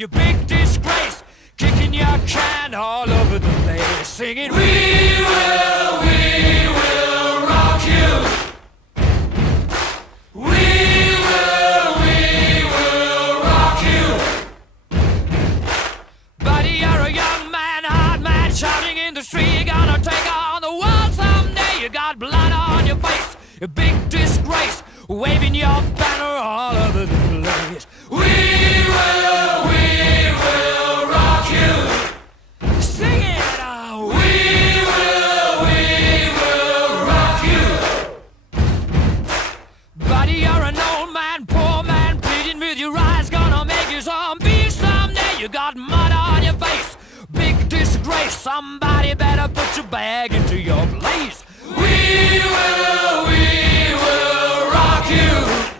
you big disgrace, kicking your can all over the place, singing, we will rock you. We will rock you. Buddy, you're a young man, hard man, shouting in the street, you're gonna take on the world someday. You got blood on your face, you big disgrace, waving your banner all over the place. We will rock you. Sing it out. We will rock you. Buddy, you're an old man, poor man, pleading with your eyes, gonna make you zombie someday. You got mud on your face, big disgrace, somebody better put your bag into your place. We will rock you.